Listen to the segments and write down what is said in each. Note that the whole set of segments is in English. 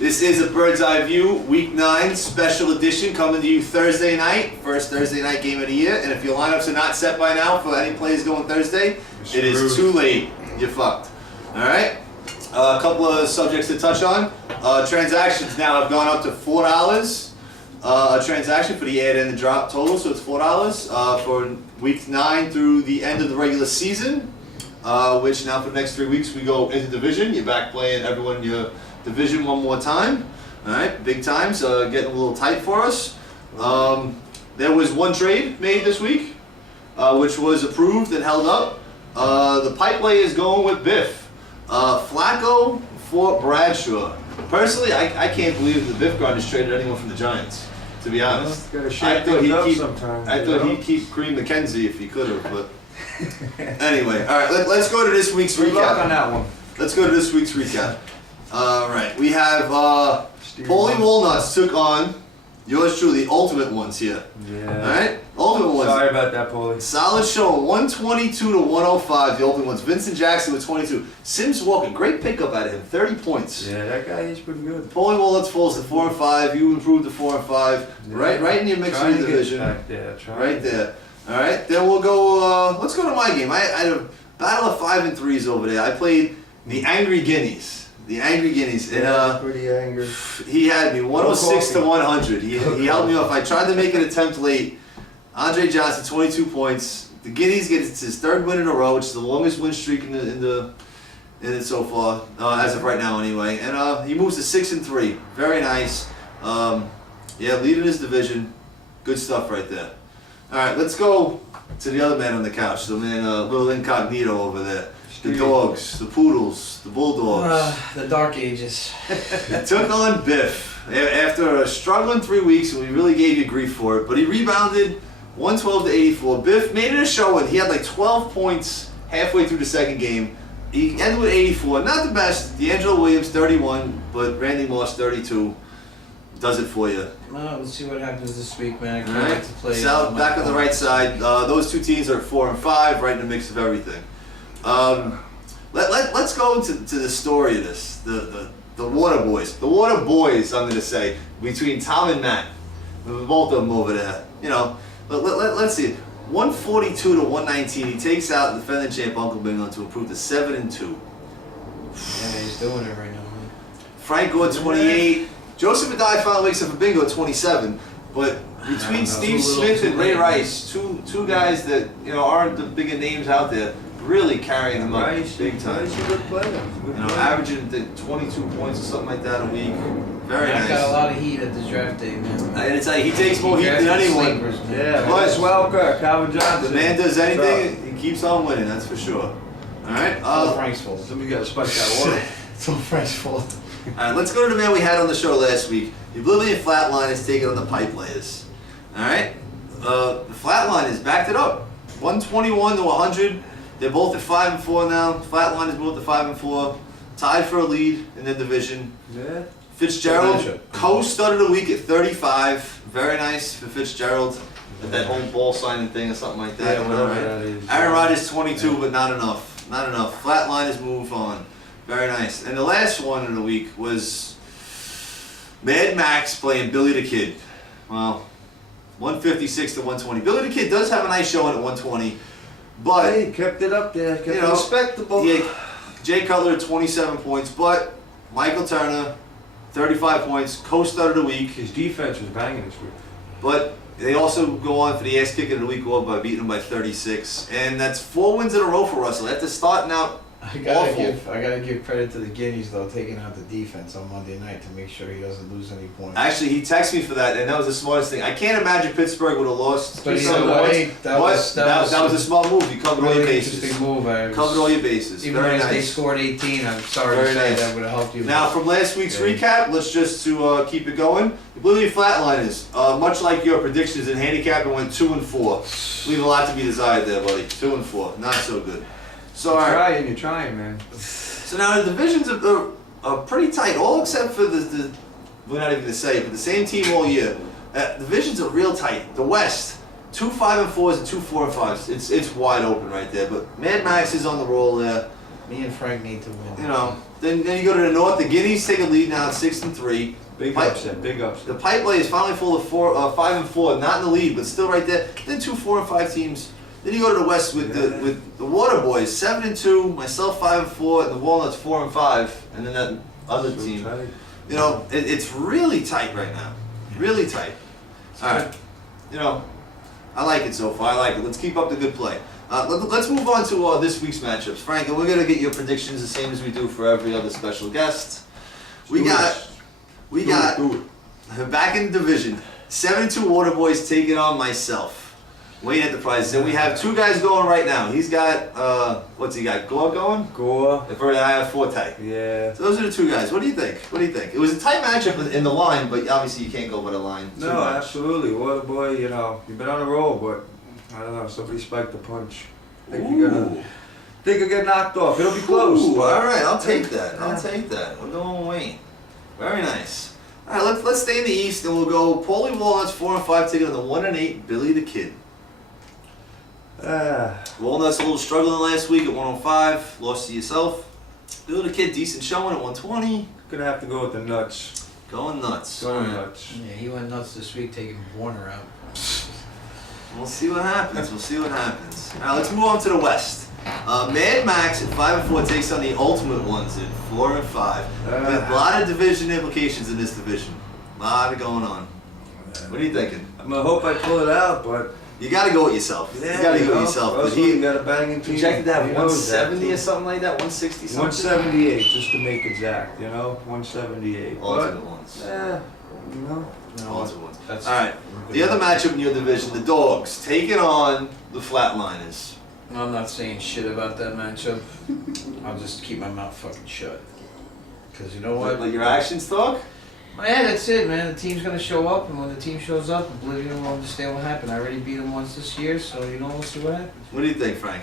This is a Bird's Eye View Week 9 special edition coming to you Thursday night, first Thursday night game of the year. And if your lineups are not set by now for any plays going Thursday, it is too late. You're fucked. All right. A couple of subjects to touch on. Transactions now have gone up to $4 a transaction for the add and the drop total, so it's $4 for Week 9 through the end of the regular season. Which now for the next 3 weeks we go into division. You're back playing everyone in your division one more time. All right, big times, getting a little tight for us. There was one trade made this week, which was approved and held up. The pipe lay is going with Biff. Flacco for Bradshaw. Personally, I can't believe the Biff Garden has traded anyone from the Giants, to be honest. I thought he'd keep Kareem McKenzie if he could have, but anyway. All right, let's go to this week's recap. Good luck on that one. Let's go to this week's recap. All right, we have Paulie Walnuts took on yours truly, Ultimate Ones here. Yeah. All right, Ultimate Ones. Sorry about that, Paulie. Solid showing, 122 to 105. The Ultimate Ones. Vincent Jackson with 22. Sims Walker, great pickup out of him, 30 points. Yeah, that guy, he's pretty good. Paulie Walnuts falls to 4 and 5. You improved to 4 and 5. Yeah. Right in your mix of the division. Back there. Right there. All right, then we'll go. Let's go to my game. I had a battle of 5 and 3s over there. I played the Angry Guineas. The Angry Guineas. And pretty angry. he had me 106 to 100. He held me off. I tried to make an attempt late. Andre Johnson, 22 points. The Guineas gets his 3rd win in a row, which is the longest win streak in it so far, as of right now anyway. And he moves to 6 and 3. Very nice. Yeah, leading his division. Good stuff right there. All right, let's go to the other man on the couch. The man, little incognito over there. The dogs, the poodles, the bulldogs. The dark ages. Took on Biff after a struggling 3 weeks, and we really gave you grief for it. But he rebounded 112 to 84. Biff made it a showing. He had like 12 points halfway through the second game. He ended with 84. Not the best. D'Angelo Williams 31, but Randy Moss 32. Does it for you. Well, let's see what happens this week, man. I can't Right. wait to play. Sal back on the right side. Those two teams are 4 and 5, right in the mix of everything. Let's go to the story of this. The Water Boys. The Water Boys, I'm going to say, between Tom and Matt. Both of them over there. You know, let's see. 142 to 119. He takes out the defending champ Uncle Bingo to improve to 7 and 2. Yeah, he's doing it right now, man. Frank Gore 28. Joseph Adai finally wakes up a bingo at 27, but between Steve Smith and Ray Rice, two guys that aren't the bigger names out there, really carrying them up big time. Rice is a good player. Averaging 22 points or something like that a week. Very nice. I got a lot of heat at this draft day, man. I gotta tell you, he takes more heat than anyone. Yeah, But Welker, Calvin Johnson. the man does anything, he keeps on winning. That's for sure. All right. It's all Frank's fault. Somebody got to spike that water. It's all Frank's fault. All right, let's go to the man we had on the show last week. The Oblivion Flatline is taking on the Pipe Layers. All right, the Flatline has backed it up, 121 to 100. They're both at 5 and 4 now. Flatline is both at 5 and 4, tied for a lead in their division. Yeah. Fitzgerald co-stud of the week at 35. Very nice for Fitzgerald. That home ball signing thing or something like that. Yeah, whatever that is. Aaron Rodgers 22, but not enough. Not enough. Flatline has moved on. Very nice. And the last one of the week was Mad Max playing Billy the Kid. Well, 156 to 120. Billy the Kid does have a nice showing at 120, but Hey, kept it up there. Kept it respectable. Yeah, Jay Cutler 27 points, but Michael Turner 35 points, co-stud of the week. His defense was banging this week. But they also go on for the ass kicking of the week by beating them by 36, and that's 4 wins in a row for Russell. After starting out I gotta give credit to the Guineas though, taking out the defense on Monday night to make sure he doesn't lose any points. Actually, he texted me for that, and that was the smartest thing. I can't imagine Pittsburgh would have lost. But that was a smart move. You covered all your really bases. interesting move. Covered all your bases. Even Very though they nice. scored 18, I'm sorry Very to say nice. that would have helped you. Now, from last week's recap, let's just to keep it going. The Oblivion Flatliners, much like your predictions in handicapping, went 2 and 4. Leave a lot to be desired there, buddy. 2 and 4, not so good. So, You're trying, man. So now the divisions are pretty tight, all except for the we're not even going to say it, but the same team all year. Divisions are real tight. The West, 2 5 and 4s and 2 4 and 5s. It's wide open right there. But Mad Max is on the roll there. Me and Frank need to win. You know, then you go to the north. The Guineas take a lead now at 6-3. Big Pipe- upset, big upset. The Pipe Lay is finally full of 5-4, not in the lead, but still right there. Then 2 4 and 5 teams. Then you go to the west with the Water Boys 7-2, myself 5-4, and the Walnuts 4-5, and then that other So team. tight. You know, it's really tight right now, really tight. All right, you know, I like it so far. I like it. Let's keep up the good play. Let's move on to this week's matchups, Frank, and we're gonna get your predictions the same as we do for every other special guest. We got Do it. back in the division, 7-2 Water Boys taking on myself. Waiting at the prizes. And we have 2 guys going right now. He's got, what's he got? Gore going? Goa. And I have Forte. Yeah. So those are the 2 guys. What do you think? What do you think? It was a tight matchup in the line, but obviously you can't go by the line. too No, much. absolutely. Water boy, you know, you've been on a roll, but I don't know, somebody spiked the punch. I think you're gonna get knocked off. It'll be close. Ooh, but- all right, I'll take that. Yeah. I'll take that. We're going Wayne. Very nice. All right, let's stay in the East, and we'll go Paulie Walnuts 4-5 taking on the 1-8 Billy the Kid. Walnuts a little struggling last week at 105, lost to yourself. Billy the Kid, decent showing at 120. Gonna have to go with the nuts. Going nuts. Going All right. nuts. Yeah, he went nuts this week taking Warner out. We'll see what happens. We'll see what happens. All right, let's move on to the West. Mad Max at 5-4 takes on the Ultimate Ones at 4-5. There's a lot of division implications in this division. A lot of going on. What are you thinking? I'm gonna hope I pull it out, but You got to go with yourself. yeah, you got to go know, with yourself. But Russell, you he got a banging team. projected to have He knows that, 170 or too. something like that, 160 something. 178, just to make exact, you know, 178. Ultimate Ones. But, yeah, you know. Ultimate Ones. That's All right. The other matchup in your division, the Dogs taking on the Flatliners. I'm not saying shit about that matchup. I'll just keep my mouth fucking shut. Cause you know what? Let your actions talk. Yeah, that's it, man. The team's gonna show up, and when the team shows up, Oblivion will understand what happened. I already beat them once this year, so you know we'll see what happens. What do you think, Frank?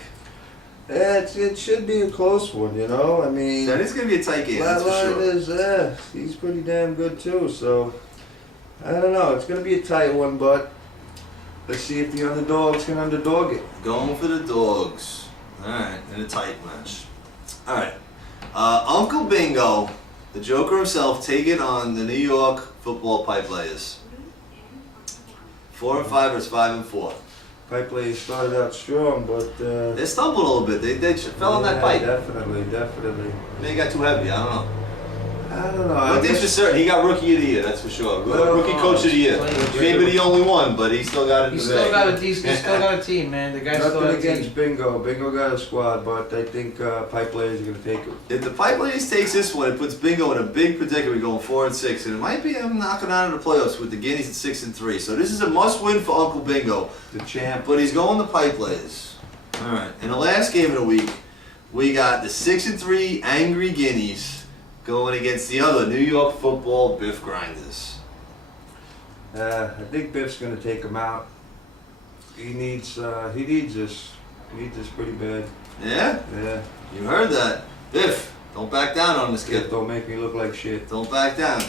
Yeah, it should be a close one, you know. I mean, That is going to be a tight game, that's for Flatline sure. is, he's pretty damn good too. So I don't know. It's gonna be a tight one, but let's see if the underdogs can underdog it. Going for the Dogs. All right, in a tight match. All right. Uncle Bingo, the Joker himself, taking on the New York football pipe layers. 4-5 versus 5-4. Pipe Lay started out strong, but They stumbled a little bit. They fell on that yeah, pipe. Definitely. They got too heavy. I don't know. I don't know. One thing's for certain, he got Rookie of the Year. That's for sure. Rookie Coach of the Year. Maybe the only one, but he still got it. He's today. still got a decent. He's still got a team, man. The guy's still Nothing got a against team. Bingo. Bingo got a squad, but I think Pipe Layers are gonna take it. If the Pipe Ladies takes this one, it puts Bingo in a big predicament going 4-6, and it might be him knocking out of the playoffs with the Guineas at 6-3. So this is a must-win for Uncle Bingo, The champ. but he's going the Pipe Ladies. All right. In the last game of the week, we got the 6-3 Angry Guineas going against the other New York football Biff Grinders. I think Biff's gonna take him out. He needs this. He needs this pretty bad. Yeah, Yeah. you heard that, Biff. Don't back down on this kid. Kid, don't make me look like shit. Don't back down.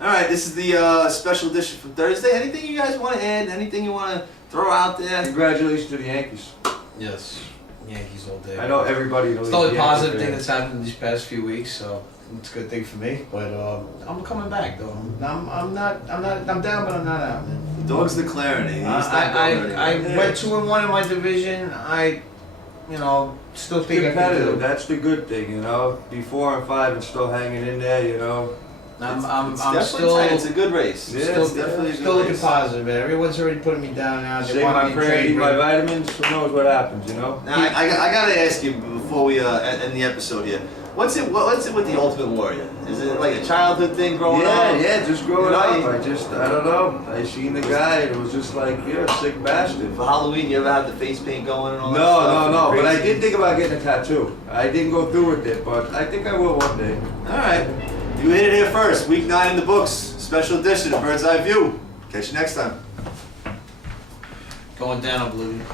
All right, this is the special edition from Thursday. Anything you guys want to add? Anything you want to throw out there? Congratulations to the Yankees. Yes, Yankees all day. I know everybody knows. It's the only Yankee positive thing fans. that's happened these past few weeks, so it's a good thing for me. But I'm coming back though. I'm down, but I'm not out, man. The Dog's declaring it. He's not going anywhere. I went 2-1 in my division. Still think I can Competitive. do. That's the good thing, you know. Be 4-5 and still hanging in there, you know. I'm It's definitely still tight. It's a good race. Yeah, It's definitely a still good looking race. positive, man. Everyone's already putting me down now. They Say want my me to prayer, trade eat my me. vitamins. Who knows what happens, you know? Now, I got to ask you before we end the episode here. What's it with the Ultimate Warrior? Is it like a childhood thing growing up? Yeah, just growing You know, up. I don't know. I seen the guy and it was just like, you're a sick bastard. For Halloween, you ever have the face paint going and all that No, stuff? no. But I Crazy? did think about getting a tattoo. I didn't go through with it, but I think I will one day. All right. You hit it here first. Week 9 in the books. Special edition, Bird's Eye View. Catch you next time. Going down, Oblivion.